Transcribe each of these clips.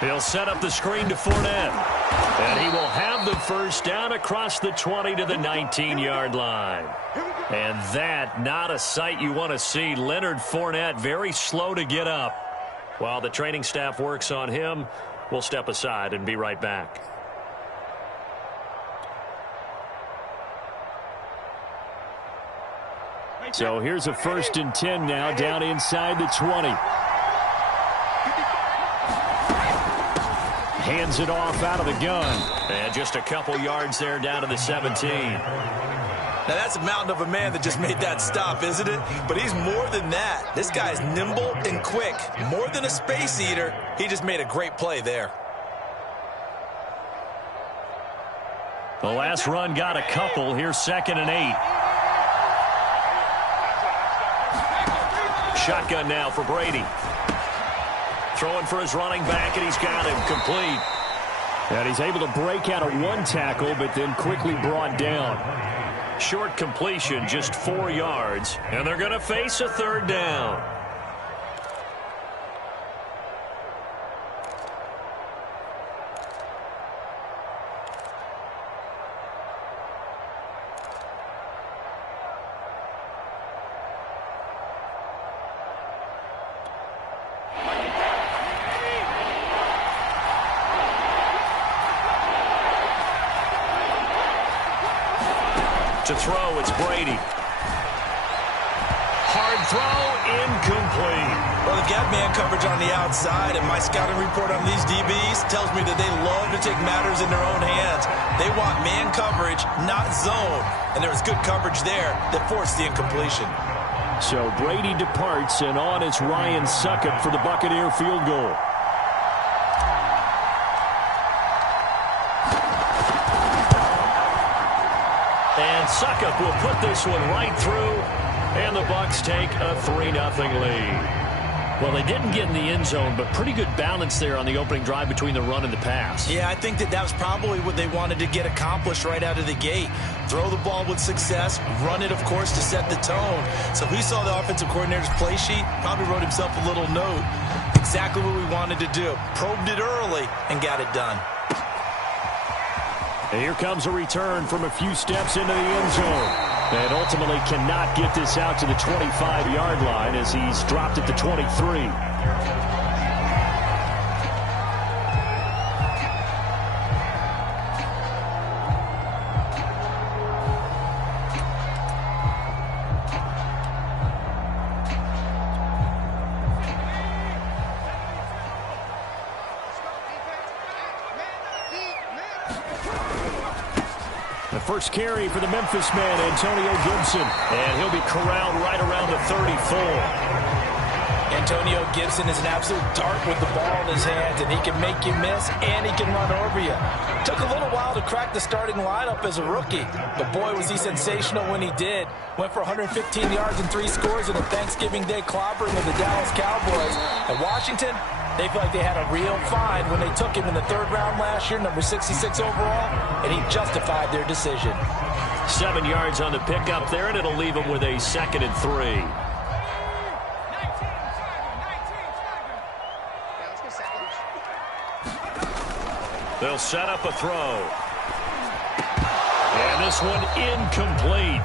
He'll set up the screen to Fournette. And he will have the first down across the 20 to the 19-yard line. And that, not a sight you want to see. Leonard Fournette very slow to get up. While the training staff works on him, we'll step aside and be right back. So here's a 1st and 10 now down inside the 20. Hands it off out of the gun. And just a couple yards there down to the 17. Now, that's a mountain of a man that just made that stop, isn't it? But he's more than that. This guy's nimble and quick. More than a space eater. He just made a great play there. The last run got a couple. Here's 2nd and 8. Shotgun now for Brady. Throwing for his running back, and he's got him complete. And he's able to break out of one tackle, but then quickly brought down. Short completion, just 4 yards, and they're going to face a 3rd down. To throw, it's Brady. Hard throw, incomplete. Well, they've got man coverage on the outside, and my scouting report on these DBs tells me that they love to take matters in their own hands. They want man coverage, not zone. And there was good coverage there that forced the incompletion. So Brady departs, and on it's Ryan Succop for the Buccaneer field goal. And Succop will put this one right through, and the Bucs take a 3-0 lead. Well, they didn't get in the end zone, but pretty good balance there on the opening drive between the run and the pass. Yeah, I think that was probably what they wanted to get accomplished right out of the gate. Throw the ball with success, run it, of course, to set the tone. So if we saw the offensive coordinator's play sheet, probably wrote himself a little note. Exactly what we wanted to do. Probed it early and got it done. And here comes a return from a few steps into the end zone. And ultimately cannot get this out to the 25-yard line as he's dropped at the 23. First carry for the Memphis man, Antonio Gibson. And he'll be corralled right around the 34. Antonio Gibson is an absolute dart with the ball in his hands, and he can make you miss, and he can run over you. Took a little while to crack the starting lineup as a rookie, but boy, was he sensational when he did. Went for 115 yards and 3 scores in a Thanksgiving Day clobbering of the Dallas Cowboys. And Washington, they feel like they had a real find when they took him in the 3rd round last year, number 66 overall, and he justified their decision. 7 yards on the pickup there, and it'll leave him with a 2nd and 3. They'll set up a throw. And this one incomplete.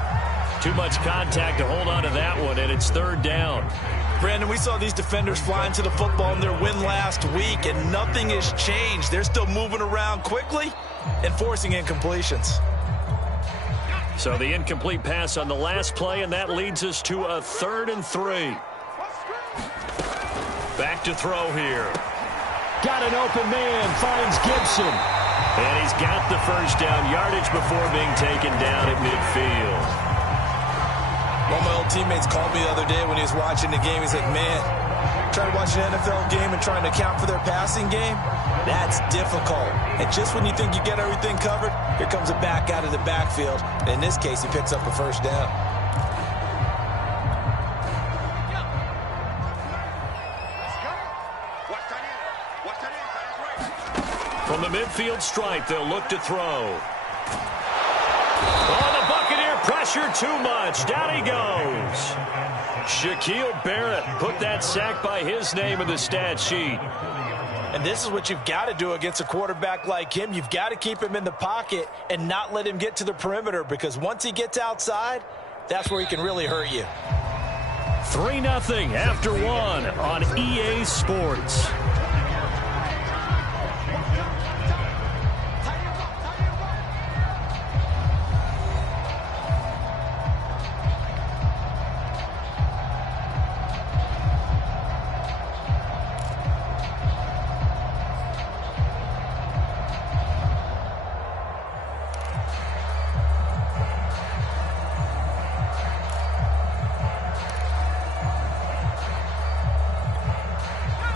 Too much contact to hold on to that one, and it's 3rd down. Brandon, we saw these defenders fly into the football in their win last week, and nothing has changed. They're still moving around quickly and forcing incompletions. So the incomplete pass on the last play, and that leads us to a 3rd and 3. Back to throw here. Got an open man, finds Gibson. And he's got the first down, yardage before being taken down at midfield. One of my old teammates called me the other day when he was watching the game. He's like, man, trying to watch an NFL game and trying to account for their passing game, that's difficult. And just when you think you get everything covered, here comes a back out of the backfield. And in this case, he picks up a first down. From the midfield stripe, they'll look to throw. Oh, the Buccaneer pressure too much. Down he goes. Shaquille Barrett put that sack by his name in the stat sheet. And this is what you've got to do against a quarterback like him. You've got to keep him in the pocket and not let him get to the perimeter, because once he gets outside, that's where he can really hurt you. 3-0 after 1 on EA Sports.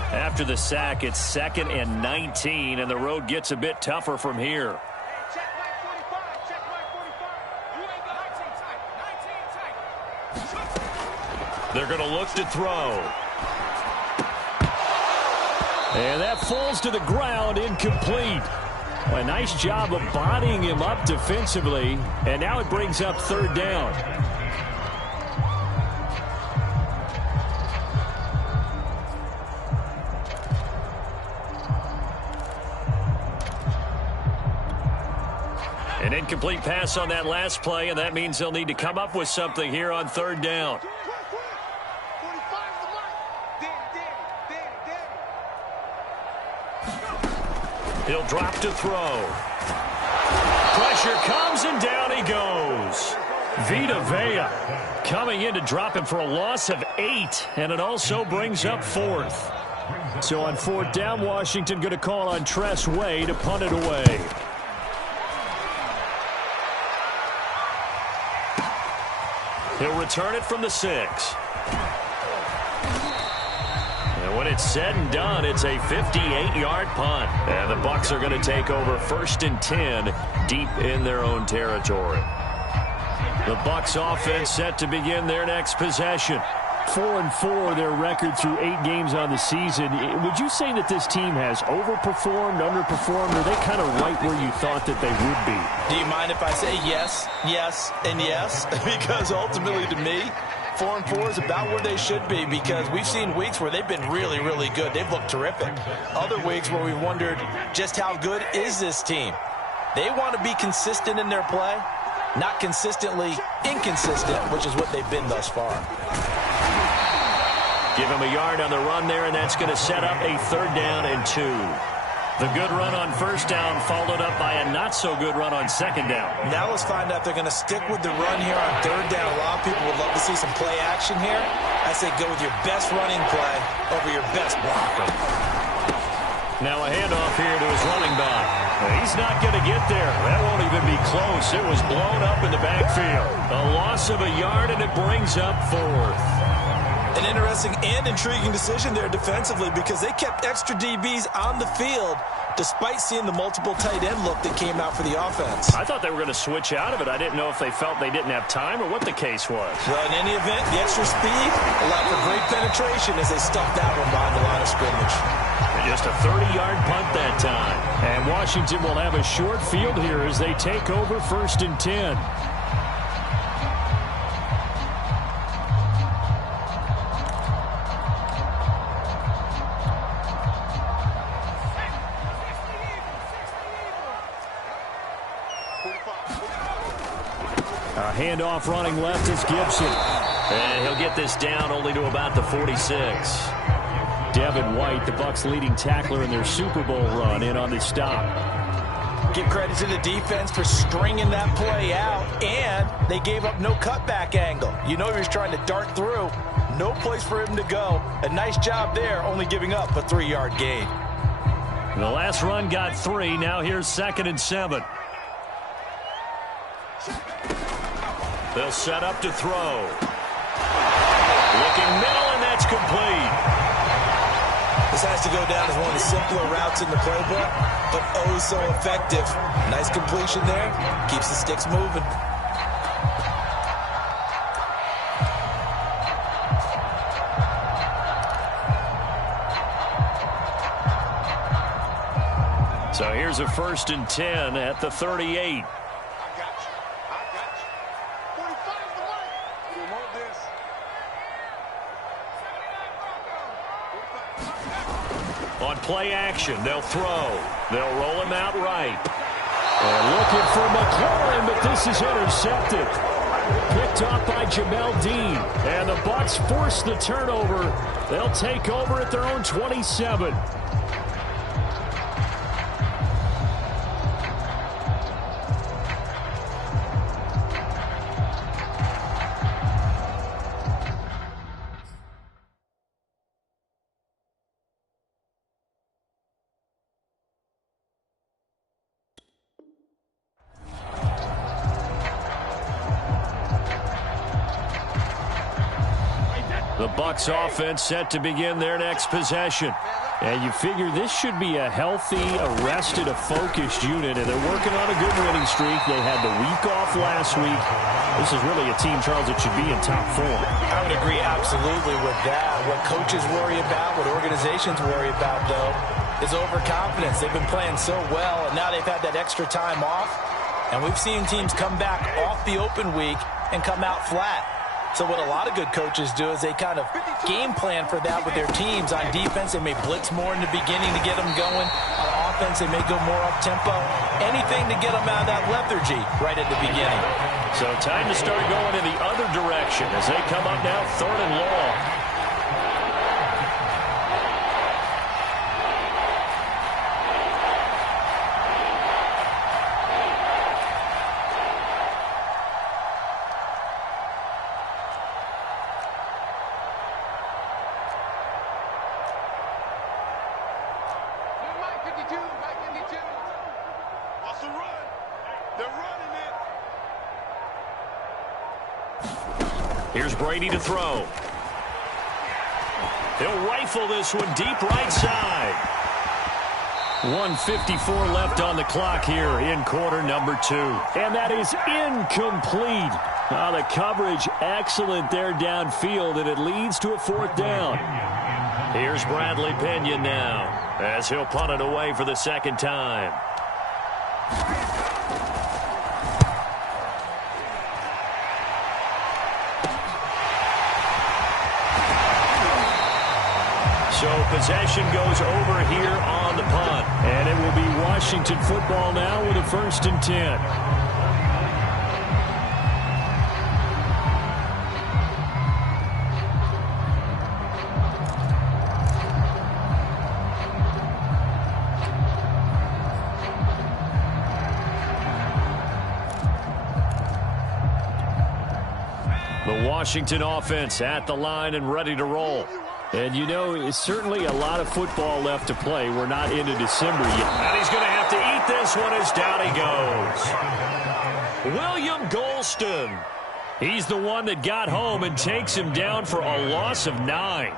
After the sack, it's 2nd and 19, and the road gets a bit tougher from here. They're going to look to throw. And that falls to the ground, incomplete. A nice job of bodying him up defensively, and now it brings up 3rd down. An incomplete pass on that last play, and that means they'll need to come up with something here on 3rd down. He'll drop to throw. Pressure comes, and down he goes. Vita Vea coming in to drop him for a loss of 8, and it also brings up 4th. So on 4th down, Washington going to call on Tress Way to punt it away. He'll return it from the 6. And when it's said and done, it's a 58-yard punt. And the Bucs are going to take over 1st and 10 deep in their own territory. The Bucs offense set to begin their next possession. 4-4 their record through 8 games on the season. Would you say that this team has overperformed, underperformed, or are they kind of right where you thought that they would be? Do you mind if I say yes, yes, and yes? Because ultimately to me, 4-4 is about where they should be, because we've seen weeks where they've been really, really good. They've looked terrific. Other weeks where we've wondered just how good is this team. They want to be consistent in their play, not consistently inconsistent, which is what they've been thus far. Give him a yard on the run there, and that's going to set up a 3rd down and 2. The good run on 1st down followed up by a not-so-good run on 2nd down. Now let's find out if they're going to stick with the run here on 3rd down. A lot of people would love to see some play action here. I say go with your best running play over your best blocker. Now a handoff here to his running back. He's not going to get there. That won't even be close. It was blown up in the backfield. A loss of a yard, and it brings up 4th. An interesting and intriguing decision there defensively, because they kept extra DBs on the field despite seeing the multiple tight end look that came out for the offense. I thought they were going to switch out of it. I didn't know if they felt they didn't have time or what the case was. Well, in any event, the extra speed allowed for great penetration as they stuffed that one behind the line of scrimmage. And just a 30-yard punt that time. And Washington will have a short field here as they take over 1st and 10. Handoff running left is Gibson. And he'll get this down only to about the 46. Devin White, the Bucs' leading tackler in their Super Bowl run, in on the stop. Give credit to the defense for stringing that play out, and they gave up no cutback angle. You know he was trying to dart through. No place for him to go. A nice job there, only giving up a 3-yard gain. The last run got 3. Now here's 2nd and 7. They'll set up to throw. Looking middle, and that's complete. This has to go down as one of the simpler routes in the playbook, but oh so effective. Nice completion there. Keeps the sticks moving. So here's a 1st and 10 at the 38. On play action. They'll throw. They'll roll him out right. And looking for McLaurin, but this is intercepted. Picked off by Jamel Dean. And the Bucs force the turnover. They'll take over at their own 27. The Bucs offense set to begin their next possession. And you figure this should be a healthy, arrested, a focused unit, and they're working on a good winning streak. They had the week off last week. This is really a team, Charles, that should be in top form. I would agree absolutely with that. What coaches worry about, what organizations worry about, though, is overconfidence. They've been playing so well, and now they've had that extra time off. And we've seen teams come back off the open week and come out flat. So what a lot of good coaches do is they kind of game plan for that with their teams. On defense, they may blitz more in the beginning to get them going. On offense, they may go more up-tempo. Anything to get them out of that lethargy right at the beginning. So time to start going in the other direction as they come up now 3rd and long. Here's Brady to throw. He'll rifle this one deep right side. 1:54 left on the clock here in quarter number 2. And that is incomplete. The coverage excellent there downfield, and it leads to a 4th down. Here's Bradley Pinion now as he'll punt it away for the 2nd time. So possession goes over here on the punt. And it will be Washington football now with a 1st and 10. The Washington offense at the line and ready to roll. And, you know, it's certainly a lot of football left to play. We're not into December yet. And he's going to have to eat this one as down he goes. William Golston. He's the one that got home and takes him down for a loss of 9.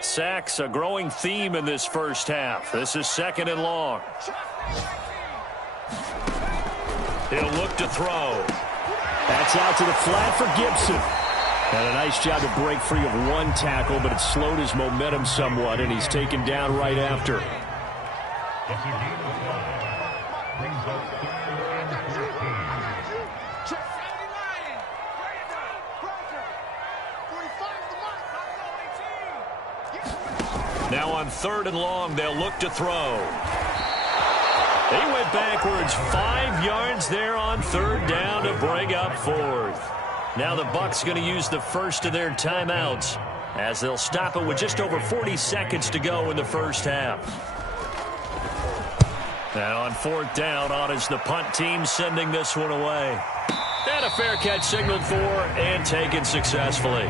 Sacks, a growing theme in this first half. This is 2nd and long. He'll look to throw. That's out to the flat for Gibson. And a nice job to break free of one tackle, but it slowed his momentum somewhat, and he's taken down right after. Now on 3rd and long, they'll look to throw. They went backwards 5 yards there on 3rd down to bring up 4th. Now the Bucs going to use the first of their timeouts as they'll stop it with just over 40 seconds to go in the first half. Now on 4th down, on is the punt team sending this one away. And a fair catch signaled for and taken successfully.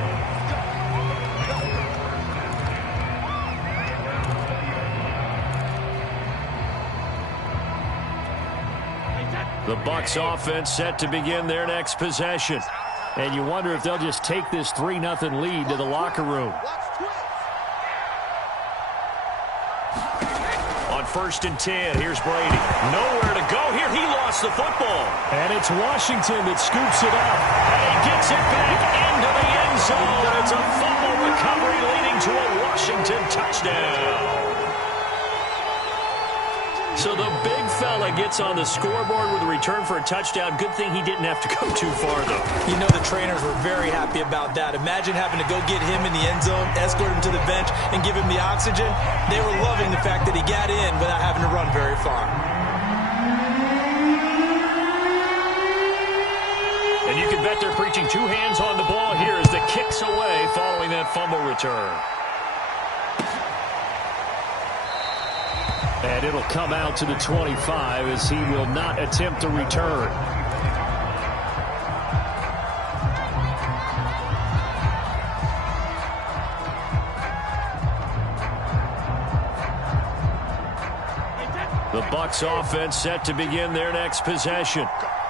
The Bucs offense set to begin their next possession. And you wonder if they'll just take this 3-0 lead to the locker room. On 1st and 10, here's Brady. Nowhere to go here. He lost the football. And it's Washington that scoops it up. And he gets it back into the end zone. It's a fumble recovery leading to a Washington touchdown. So the big fella gets on the scoreboard with a return for a touchdown. Good thing he didn't have to go too far, though. You know the trainers were very happy about that. Imagine having to go get him in the end zone, escort him to the bench, and give him the oxygen. They were loving the fact that he got in without having to run very far. And you can bet they're preaching two hands on the ball here as the kick's away following that fumble return. And it'll come out to the 25 as he will not attempt a return. The Bucs offense set to begin their next possession.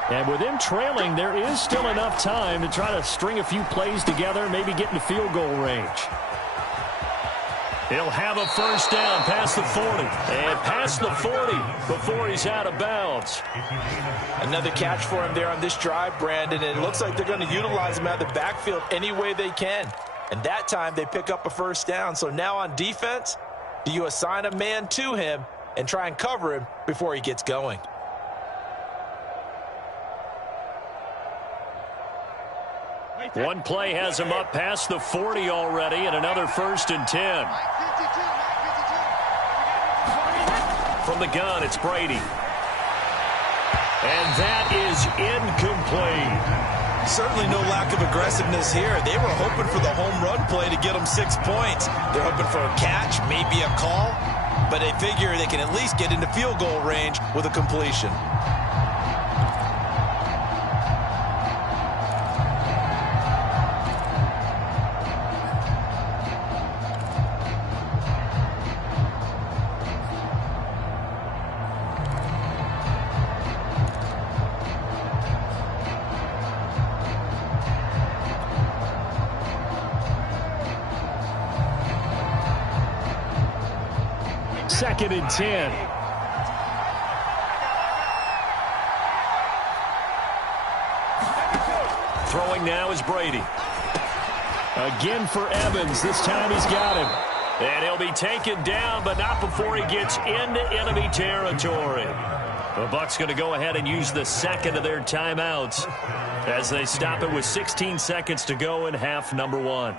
And with them trailing, there is still enough time to try to string a few plays together, maybe get into field goal range. He'll have a first down past the 40. And past the 40 before he's out of bounds. Another catch for him there on this drive, Brandon. And it looks like they're going to utilize him out of the backfield any way they can. And that time they pick up a first down. So now on defense, do you assign a man to him and try and cover him before he gets going? One play has him up past the 40 already, and another 1st and 10. From the gun, it's Brady. And that is incomplete. Certainly no lack of aggressiveness here. They were hoping for the home run play to get them 6 points. They're hoping for a catch, maybe a call, but they figure they can at least get into field goal range with a completion. Second and 10. Throwing now is Brady. Again for Evans. This time he's got him. And he'll be taken down, but not before he gets into enemy territory. The Bucs going to go ahead and use the second of their timeouts as they stop it with 16 seconds to go in half number 1.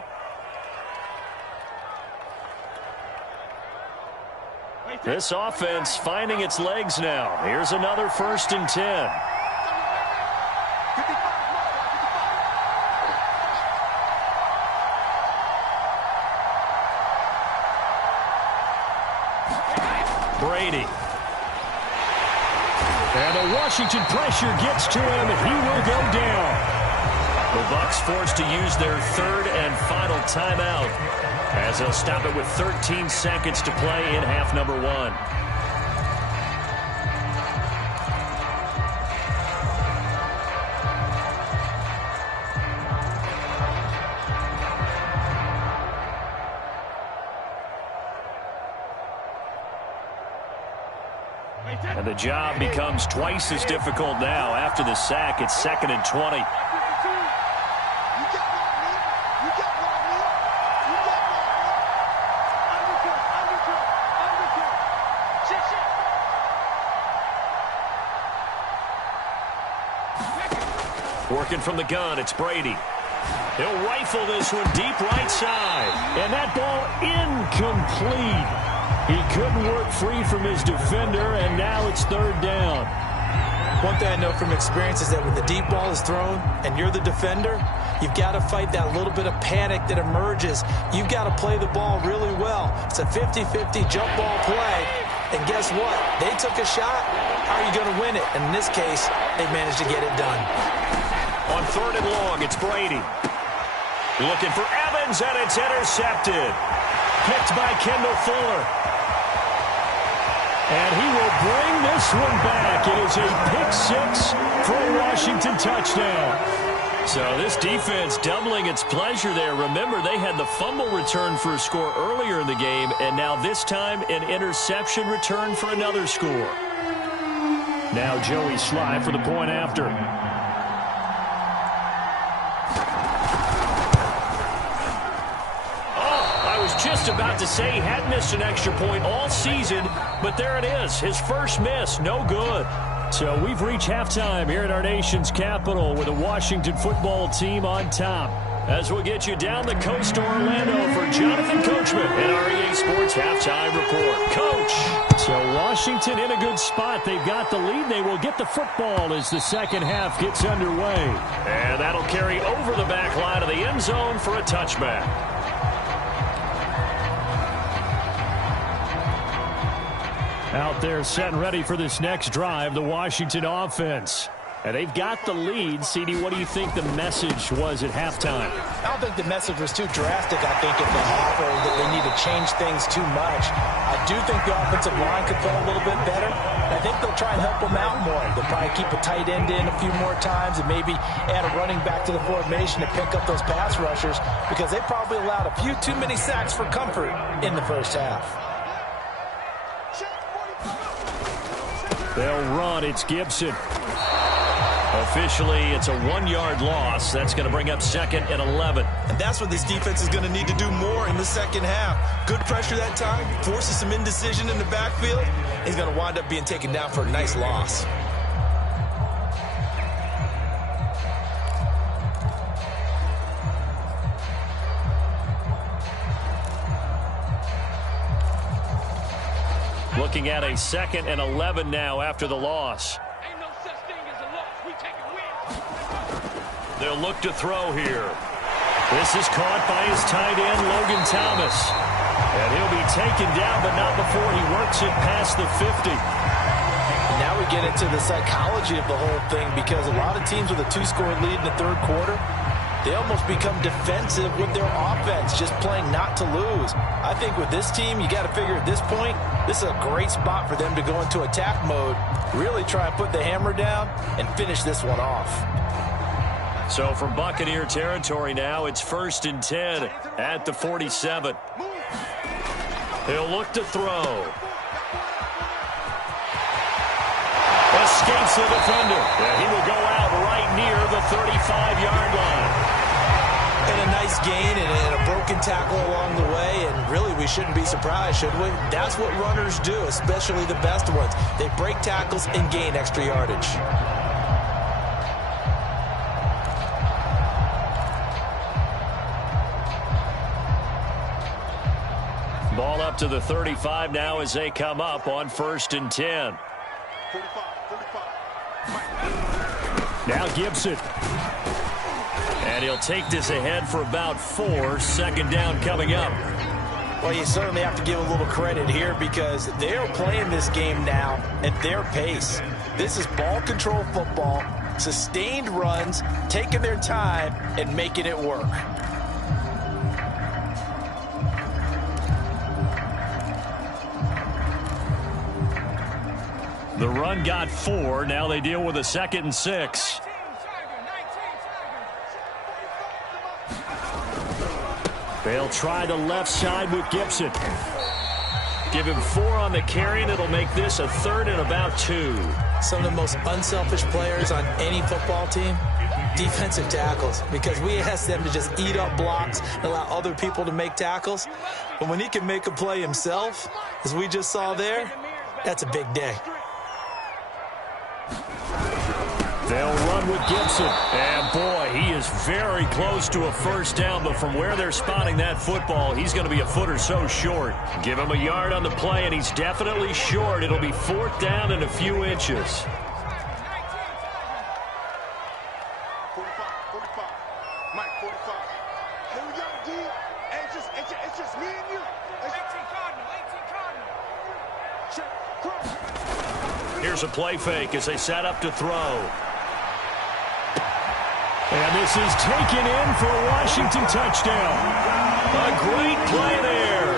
This offense finding its legs now. Here's another 1st and 10. Brady. And the Washington pressure gets to him, and he will go down. The Bucs forced to use their 3rd and final timeout, as they'll stop it with 13 seconds to play in half number 1. And the job becomes twice as difficult now. After the sack, it's 2nd and 20. Working from the gun, it's Brady. He'll rifle this one deep right side. And that ball incomplete. He couldn't work free from his defender, and now it's 3rd down. One thing I know from experience is that when the deep ball is thrown and you're the defender, you've got to fight that little bit of panic that emerges. You've got to play the ball really well. It's a 50-50 jump ball play. And guess what? They took a shot. How are you going to win it? And in this case, they managed to get it done. On 3rd and long, it's Brady. Looking for Evans, and it's intercepted. Picked by Kendall Fuller. And he will bring this one back. It is a pick-6 for a Washington touchdown. So this defense doubling its pleasure there. Remember, they had the fumble return for a score earlier in the game, and now this time an interception return for another score. Now Joey Sly for the point after. was just about to say he hadn't missed an extra point all season, but there it is. His first miss, no good. So we've reached halftime here at our nation's capital with the Washington football team on top. As we'll get you down the coast to Orlando for Jonathan Coachman and our EA Sports Halftime Report. Coach! So Washington in a good spot. They've got the lead. They will get the football as the second half gets underway. And that'll carry over the back line of the end zone for a touchback. Out there set and ready for this next drive, the Washington offense. And they've got the lead. CD, what do you think the message was at halftime? I don't think the message was too drastic, I think, at the half, or that they need to change things too much. I do think the offensive line could play a little bit better. And I think they'll try and help them out more. They'll probably keep a tight end in a few more times and maybe add a running back to the formation to pick up those pass rushers, because they probably allowed a few too many sacks for comfort in the first half. They'll run. It's Gibson. Officially, it's a 1-yard loss. That's going to bring up 2nd and 11. And that's what this defense is going to need to do more in the second half. Good pressure that time, forces some indecision in the backfield. He's going to wind up being taken down for a nice loss. Looking at a 2nd and 11 now after the loss. They'll look to throw here. This is caught by his tight end, Logan Thomas. And he'll be taken down, but not before he works it past the 50. Now we get into the psychology of the whole thing, because a lot of teams with a 2-score lead in the third quarter, they almost become defensive with their offense, just playing not to lose. I think with this team, you got to figure at this point, this is a great spot for them to go into attack mode, really try and put the hammer down and finish this one off. So from Buccaneer territory now, it's 1st and 10 at the 47. He'll look to throw. Escapes the defender. And he will go out right near the 35-yard line. And a nice gain and a broken tackle along the way, and really we shouldn't be surprised, should we? That's what runners do, especially the best ones. They break tackles and gain extra yardage. Ball up to the 35 now as they come up on 1st and 10. Now Gibson. And he'll take this ahead for about 4. 2nd down coming up. Well, you certainly have to give a little credit here, because they're playing this game now at their pace. This is ball control football, sustained runs, taking their time and making it work. The run got 4. Now they deal with a 2nd and 6. They'll try the left side with Gibson. Give him 4 on the carry, and it'll make this a 3rd and about 2. Some of the most unselfish players on any football team, defensive tackles, because we ask them to just eat up blocks and allow other people to make tackles. But when he can make a play himself, as we just saw there, that's a big day. They'll run with Gibson. And, boy, he is very close to a 1st down, but from where they're spotting that football, he's going to be a foot or so short. Give him a yard on the play, and he's definitely short. It'll be 4th down and a few inches. 45. Mike, 45. Here we go, D. It's just me and you. 18 Cardinal. Check. Cross. Here's a play fake as they set up to throw. And this is taken in for a Washington touchdown. A great play there.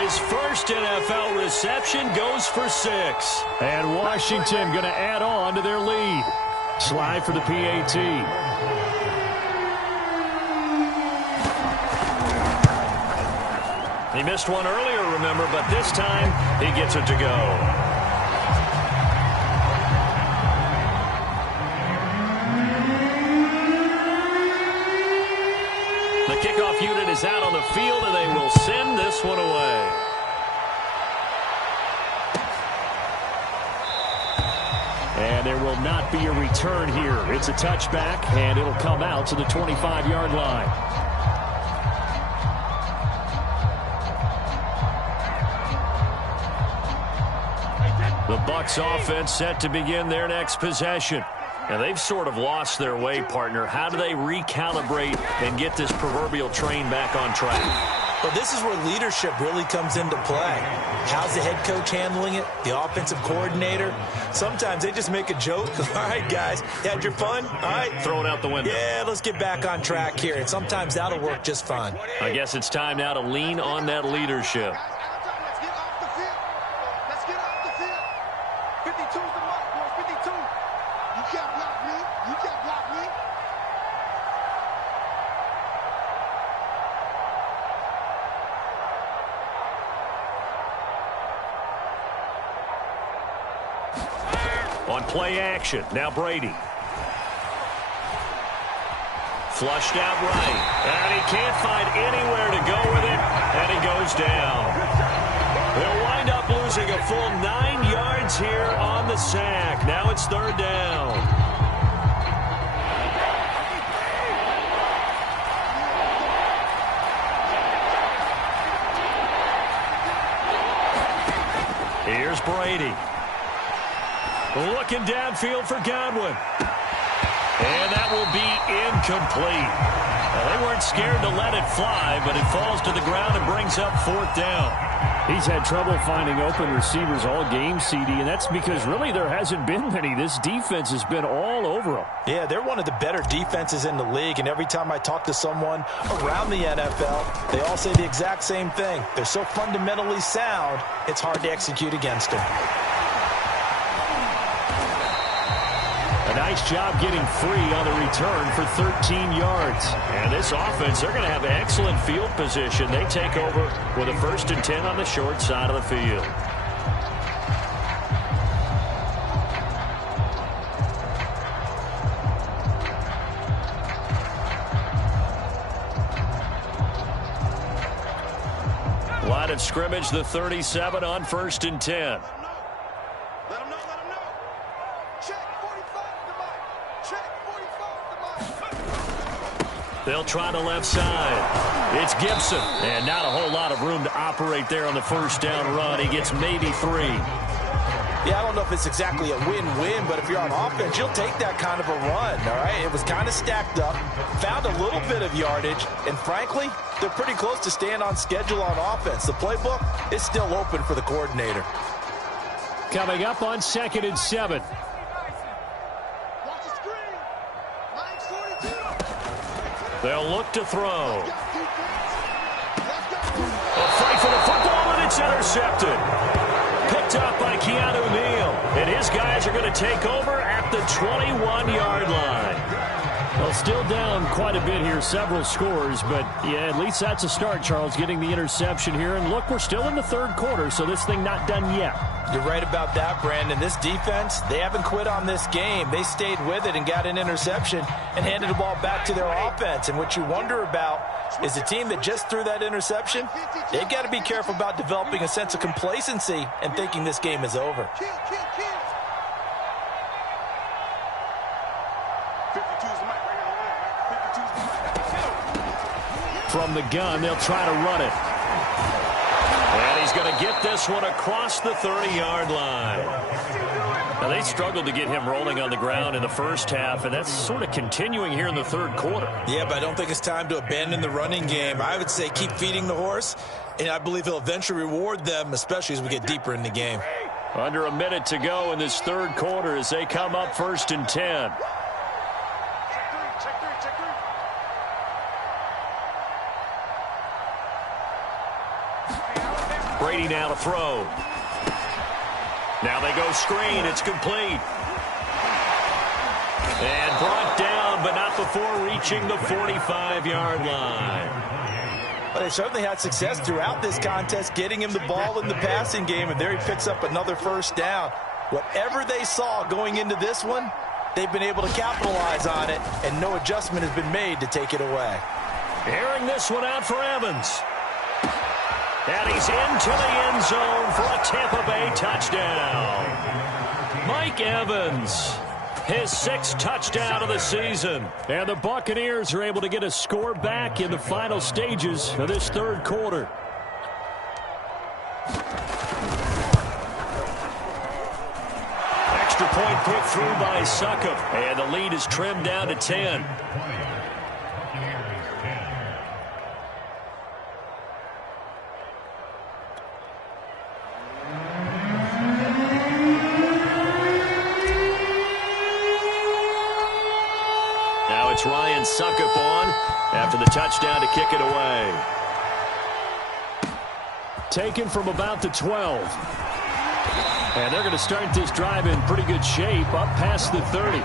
His first NFL reception goes for 6. And Washington going to add on to their lead. Slide for the PAT. He missed one earlier, remember, but this time he gets it to go. The kickoff unit is out on the field, and they will send this one away. And there will not be a return here. It's a touchback, and it'll come out to the 25-yard line. The Bucs offense set to begin their next possession. And they've sort of lost their way, partner. How do they recalibrate and get this proverbial train back on track? Well, this is where leadership really comes into play. How's the head coach handling it? The offensive coordinator? Sometimes they just make a joke. All right, guys, you had your fun? All right. Throw it out the window. Yeah, let's get back on track here. And sometimes that'll work just fine. I guess it's time now to lean on that leadership. On play action, now Brady. Flushed out right, and he can't find anywhere to go with it, and he goes down. They'll wind up losing a full 9 yards here on the sack. Now it's third down. Here's Brady. Looking downfield for Godwin. And that will be incomplete. Now, they weren't scared to let it fly, but it falls to the ground and brings up fourth down. He's had trouble finding open receivers all game, CD, and that's because really there hasn't been many. This defense has been all over him. Yeah, they're one of the better defenses in the league, and every time I talk to someone around the NFL, they all say the exact same thing. They're so fundamentally sound, it's hard to execute against them. A nice job getting free on the return for 13 yards. And this offense, they're going to have excellent field position. They take over with a 1st and 10 on the short side of the field. Line of scrimmage, the 37 on 1st and 10. They'll try the left side. It's Gibson. And not a whole lot of room to operate there on the first down run. He gets maybe 3. Yeah, I don't know if it's exactly a win-win, but if you're on offense, you'll take that kind of a run, all right? It was kind of stacked up, found a little bit of yardage, and frankly, they're pretty close to staying on schedule on offense. The playbook is still open for the coordinator. Coming up on 2nd and 7. They'll look to throw. A fight for the football, and it's intercepted. Picked up by Keanu Neal. And his guys are going to take over at the 21-yard line. Well, still down quite a bit here, several scores, but yeah, at least that's a start, Charles, getting the interception here. And look, we're still in the 3rd quarter, so this thing not done yet. You're right about that, Brandon. This defense, they haven't quit on this game. They stayed with it and got an interception and handed the ball back to their offense. And what you wonder about is the team that just threw that interception, they've got to be careful about developing a sense of complacency and thinking this game is over. From the gun, they'll try to run it. And he's going to get this one across the 30-yard line. Now, they struggled to get him rolling on the ground in the first half, and that's sort of continuing here in the 3rd quarter. Yeah, but I don't think it's time to abandon the running game. I would say keep feeding the horse, and I believe he'll eventually reward them, especially as we get deeper in the game. Under a minute to go in this 3rd quarter as they come up 1st and 10. Brady now to throw. Now they go screen. It's complete. And brought down, but not before reaching the 45-yard line. Well, they certainly had success throughout this contest, getting him the ball in the passing game, and there he picks up another 1st down. Whatever they saw going into this one, they've been able to capitalize on it, and no adjustment has been made to take it away. Airing this one out for Evans. And he's into the end zone for a Tampa Bay touchdown. Mike Evans, his 6th touchdown of the season. And the Buccaneers are able to get a score back in the final stages of this third quarter. Extra point put through by Succop. And the lead is trimmed down to 10. It's Ryan Succop on after the touchdown to kick it away. Taken from about the 12. And they're going to start this drive in pretty good shape up past the 30.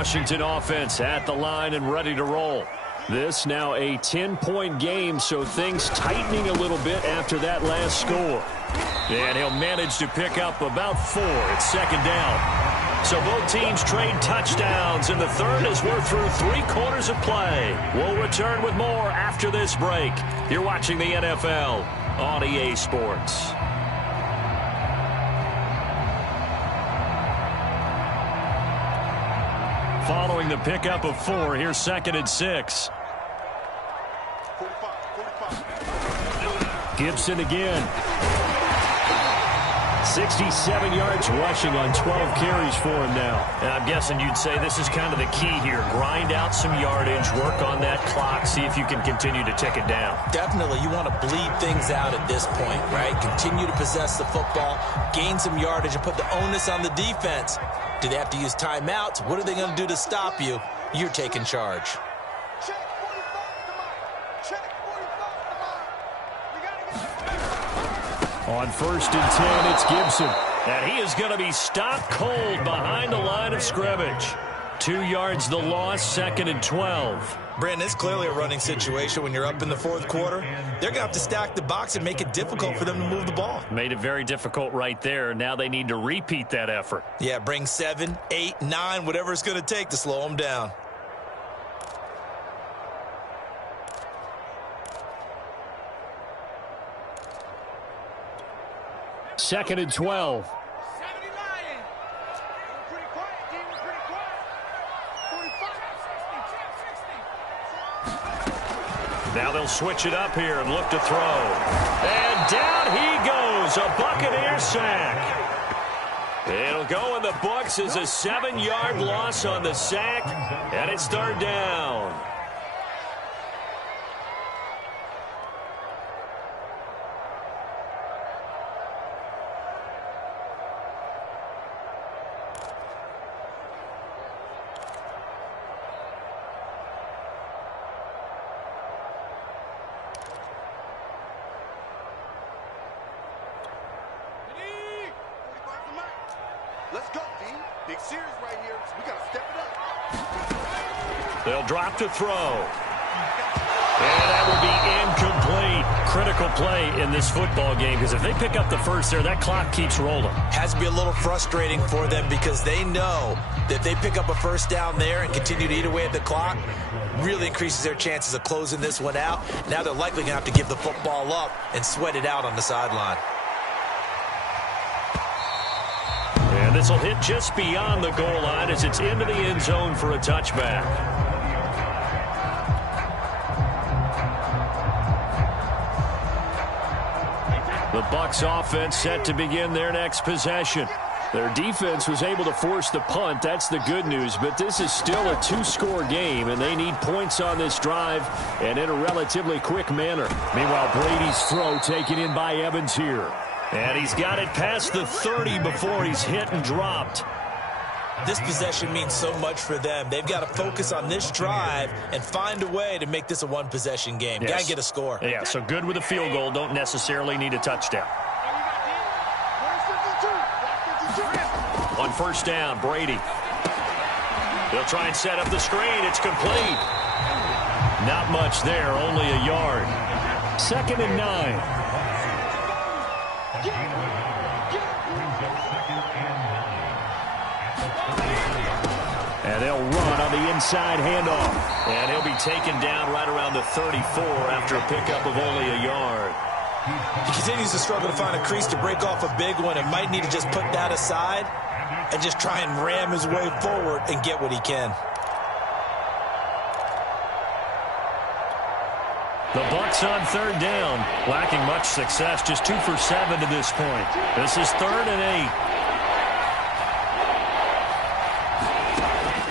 Washington offense at the line and ready to roll. This now a 10-point game, so things tightening a little bit after that last score. And he'll manage to pick up about 4 at second down. So both teams trade touchdowns in the third as we're through 3 quarters of play. We'll return with more after this break. You're watching the NFL on EA Sports. Following the pickup of 4, here's 2nd and 6. Gibson again. 67 yards rushing on 12 carries for him now. And I'm guessing you'd say this is kind of the key here. Grind out some yardage, work on that clock, see if you can continue to tick it down. Definitely, you want to bleed things out at this point, right? Continue to possess the football, gain some yardage, and put the onus on the defense. Do they have to use timeouts? What are they going to do to stop you? You're taking charge. On 1st and 10, it's Gibson. And he is going to be stopped cold behind the line of scrimmage. 2 yards the loss, 2nd and 12. Brandon, it's clearly a running situation when you're up in the 4th quarter. They're going to have to stack the box and make it difficult for them to move the ball. Made it very difficult right there. Now they need to repeat that effort. Yeah, bring 7, 8, 9, whatever it's going to take to slow them down. Second and 12. Now they'll switch it up here and look to throw. And down he goes, a Buccaneer sack. It'll go in the books as a 7-yard loss on the sack, and it's 3rd down. Let's go, D. Big series right here, so we got to step it up. They'll drop to throw. And that will be incomplete. Critical play in this football game, because if they pick up the first there, that clock keeps rolling. Has to be a little frustrating for them because they know that if they pick up a first down there and continue to eat away at the clock, really increases their chances of closing this one out. Now they're likely going to have to give the football up and sweat it out on the sideline. And this will hit just beyond the goal line as it's into the end zone for a touchback. The Bucs offense set to begin their next possession. Their defense was able to force the punt. That's the good news. But this is still a 2-score game, and they need points on this drive and in a relatively quick manner. Meanwhile, Brady's throw taken in by Evans here. And he's got it past the 30 before he's hit and dropped. This possession means so much for them. They've got to focus on this drive and find a way to make this a one-possession game. Yes. Got to get a score. Yeah, so good with a field goal. Don't necessarily need a touchdown. On 1st down, Brady. They'll try and set up the screen. It's complete. Not much there, only a yard. 2nd and 9. And they'll run on the inside handoff. And he'll be taken down right around the 34 after a pickup of only a yard. He continues to struggle to find a crease to break off a big one and might need to just put that aside and just try and ram his way forward and get what he can. The Bucs on 3rd down, lacking much success, just 2 for 7 to this point. This is 3rd and 8.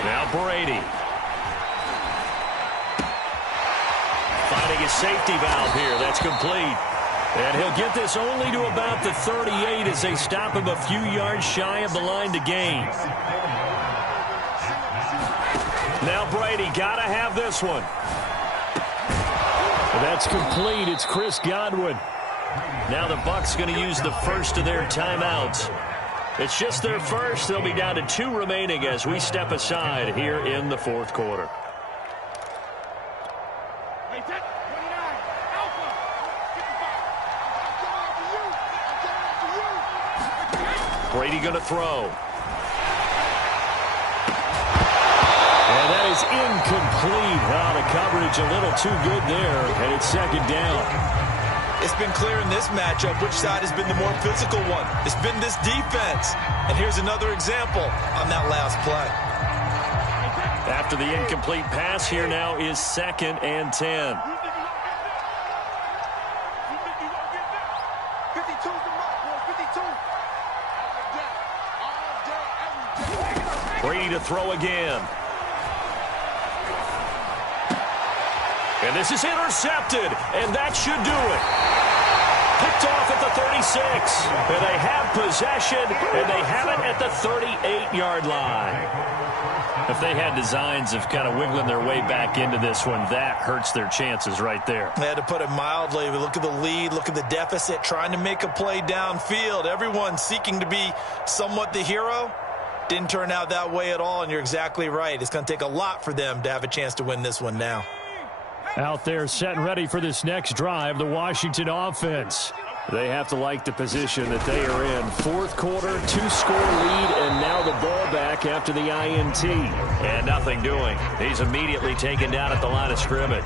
Now Brady. Finding a safety valve here. That's complete. And he'll get this only to about the 38 as they stop him a few yards shy of the line to gain. Now Brady, gotta have this one. That's complete. It's Chris Godwin. Now the Bucs going to use the first of their timeouts. It's just their first. They'll be down to 2 remaining as we step aside here in the 4th quarter. Brady going to throw. And that is incomplete. The coverage a little too good there, and it's 2nd down. It's been clear in this matchup which side has been the more physical one. It's been this defense. And here's another example on that last play. After the incomplete pass, here now is 2nd and 10. Brady to throw again. And this is intercepted, and that should do it. Picked off at the 36, and they have possession, and they have it at the 38-yard line. If they had designs of kind of wiggling their way back into this one, that hurts their chances right there. They had to put it mildly. Look at the lead, look at the deficit, trying to make a play downfield. Everyone seeking to be somewhat the hero. Didn't turn out that way at all, and you're exactly right. It's going to take a lot for them to have a chance to win this one now. Out there set and ready for this next drive, the Washington offense. They have to like the position that they are in. 4th quarter, 2-score lead, and now the ball back after the INT. And nothing doing. He's immediately taken down at the line of scrimmage.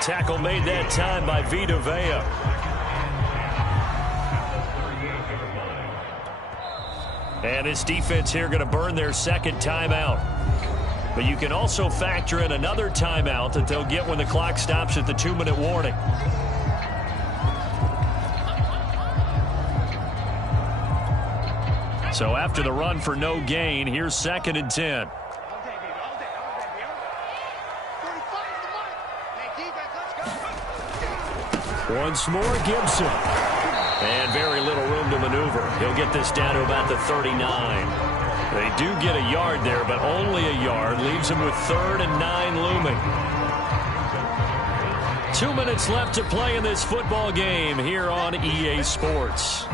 Tackle made that time by Vita Vea. And this defense here going to burn their 2nd timeout. But you can also factor in another timeout that they'll get when the clock stops at the 2-minute warning. So after the run for no gain, here's 2nd and 10. Once more, Gibson. And very little room to maneuver. He'll get this down to about the 39. They do get a yard there, but only a yard. Leaves him with 3rd and 9 looming. 2 minutes left to play in this football game here on EA Sports.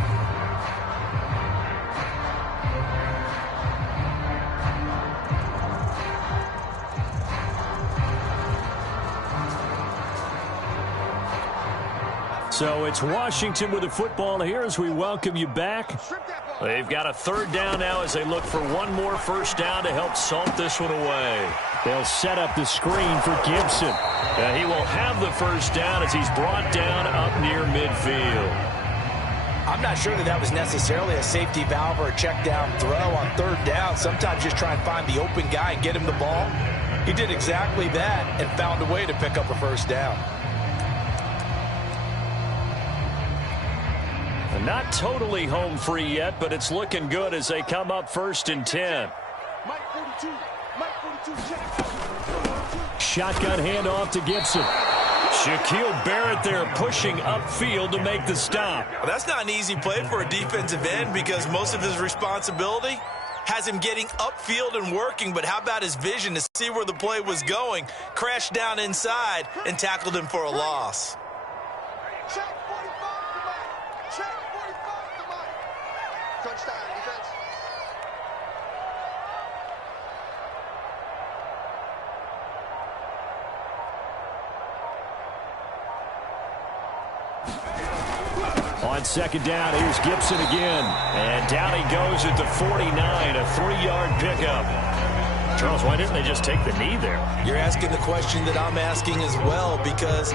So it's Washington with the football here as we welcome you back. They've got a 3rd down now as they look for one more 1st down to help salt this one away. They'll set up the screen for Gibson. He will have the 1st down as he's brought down up near midfield. I'm not sure that was necessarily a safety valve or a check down throw on 3rd down. Sometimes just try and find the open guy and get him the ball. He did exactly that and found a way to pick up a 1st down. Not totally home free yet, but it's looking good as they come up 1st and 10. Shotgun handoff to Gibson. Shaquille Barrett there pushing upfield to make the stop. Well, that's not an easy play for a defensive end because most of his responsibility has him getting upfield and working, but how about his vision to see where the play was going, crashed down inside, and tackled him for a loss. On second down, here's Gibson again. And down he goes at the 49, a 3-yard pickup. Charles, why didn't they just take the knee there? You're asking the question that I'm asking as well, because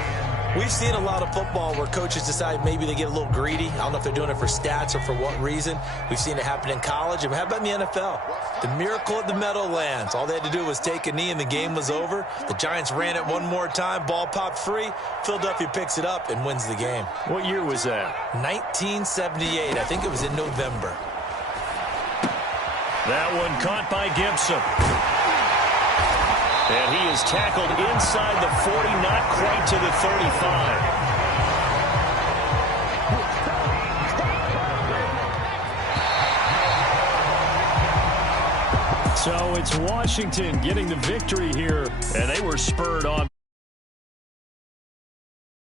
we've seen a lot of football where coaches decide maybe they get a little greedy. I don't know if they're doing it for stats or for what reason. We've seen it happen in college. And how about in the NFL? The miracle at the Meadowlands. All they had to do was take a knee and the game was over. The Giants ran it one more time. Ball popped free. Philadelphia picks it up and wins the game. What year was that? 1978. I think it was in November. That one caught by Gibson. And he is tackled inside the 40, not quite to the 35. So it's Washington getting the victory here. And they were spurred on.